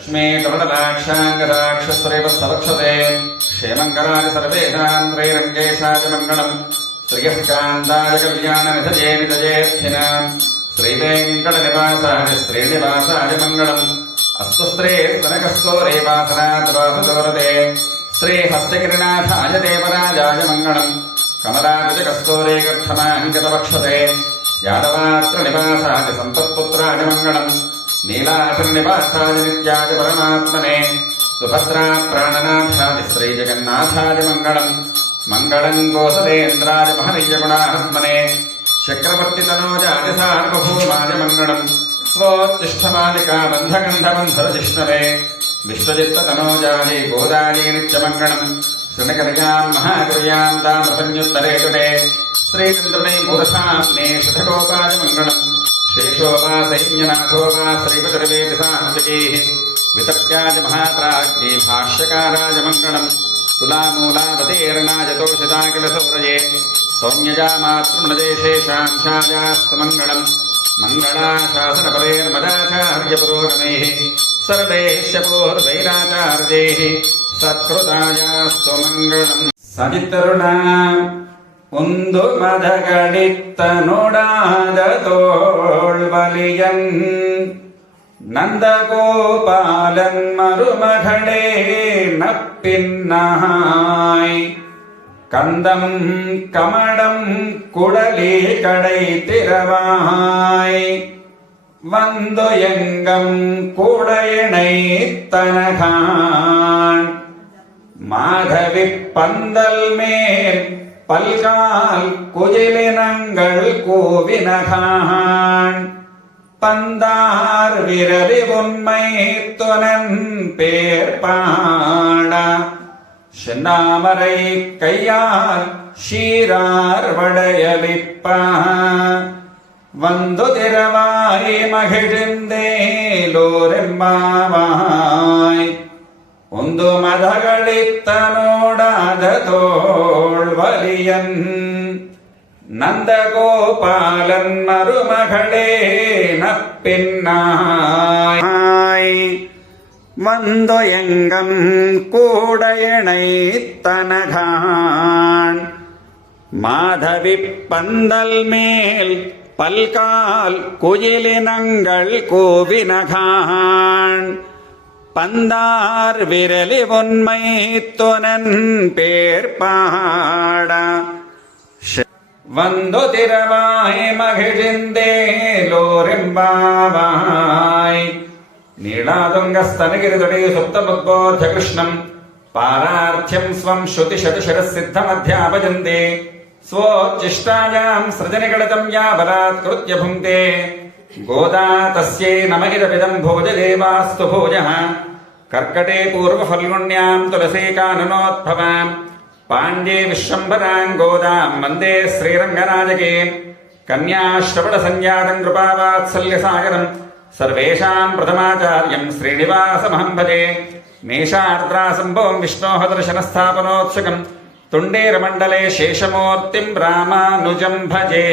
लक्ष्मी कमललाक्षाङ्गदाक्षस्वरेव सवक्षते क्षेमङ्कराणि सर्वेषां त्रैरङ्गेशाय मङ्गलम् श्रियः कान्ताय कल्याणनिधये निधयेऽर्थिनाम् श्रीवेङ्कटनिवासाय श्रीनिवासाय मङ्गलम् अस्तुस्त्रे स्तनकस्तोरे वासनात् वासतोरते श्रीहस्तगिरिनाथाय देवराजाय मङ्गलम् कमलाकुचकस्तोरे गर्थमाङ्गतवक्षते यादवात्रनिवासाय सम्पत्पुत्राय मङ्गलम् नीलाचलनिवासाय नित्याय परमात्मने सुभद्रा प्राणनाथाय श्रीजगन्नाथाय मङ्गलम् मङ्गलम् गोसलेन्द्राय महनीयगुणात्मने चक्रवर्तितनोजाय सार्वभौमाय मङ्गलम् स्वोच्चिष्ठमालिका बन्धगन्धबन्धरजिष्णवे विश्वजित्ततनोजायै गोदायै नित्यमङ्गलम् शृणकर्याम् महाकर्याम् ताम्रपन्युत्तरे जुटे श्रीचन्द्रणे मूर्धाम्ने शतकोपाय मङ्गलम् शेषो वा सैन्यनाथो वा श्रीपतिर्वेति साहसिकैः वितर्क्याय महाप्राज्ञे भाष्यकाराय मङ्गलम् तुलामूलावतीर्णाय तोषिताकिलसौरये सौम्यजा मातृमृदेशेषांशायास्तु मङ्गलम् मङ्गलाशासनपरेर्मदाचार्यपुरोगमैः सर्वैश्च पूर्वैराचार्यैः सत्कृतायास्तु मङ्गलम् सवितरुणा ಒಂದು ಮದಗಳಿತ್ತ ನೋಡಾದ ತೋಳ್ವಲಿಯನ್ நந்தகோபாலன் மருமகளே நப்பின்னாய் கந்தம் கமடம் குடலி கடை திறவாய் வந்து எங்கம் கூடையணை தனகான் மாதவி பந்தல் மேல் பல்கால் குஜிலினங்கள் கூவினகான் பந்தார் விரலி உண்மை துனன் பேர் பாட சென்னாமரை கையால் ஷீரார் வளையலிப்ப வந்து திரவாய் மகிழ்ந்தேலோரெம்பாவாய் ಒಂದು ಮದಗಳಿತ್ತ ನೋಡಾದ ತೋಳ್ವಲಿಯನ್ நந்தகோபாலன் மருமகளே நப்பின்னாய் வந்து எங்கம் கூடையணை தனகான் மாதவி பந்தல் மேல் பல்கால் குயிலினங்கள் கூவினகான் பந்தார் விரலி உண்மை துனன் பேர் பாட வந்து திரவாய் மகிழ்ந்தேலோரெம்பாவாய் நீளாதுங்கஸ்தனகிரிதொடை சுப்தமுத்போத்ய கிருஷ்ணம் பாரார்த்தியம் ஸ்வம் ஸ்ருதிஷதுஷரசித்தமத்யாபஜந்தே ஸ்வோச்சிஷ்டாயாம் சృజనిகடதம் யா பலாத்கிருத்ய புங்கே गोदा तस्यै नमगिदमिदं भोजदेवास्तु भोजः कर्कटे पूर्वफल्गुण्यां तुलसी काननोद्भवां पाण्ड्ये विश्वम्भरां गोदां वन्दे श्रीरङ्गनायके कन्याश्रवणसंज्ञातं कृपावात्सल्यसागरं सर्वेषां प्रथमाचार्यं श्रीनिवासमहं भजे मेषार्द्रासम्भवं विष्णोः दर्शनस्थापनोत्सुकं तुण्डेरमण्डले शेषमूर्तिं रामानुजं भजे।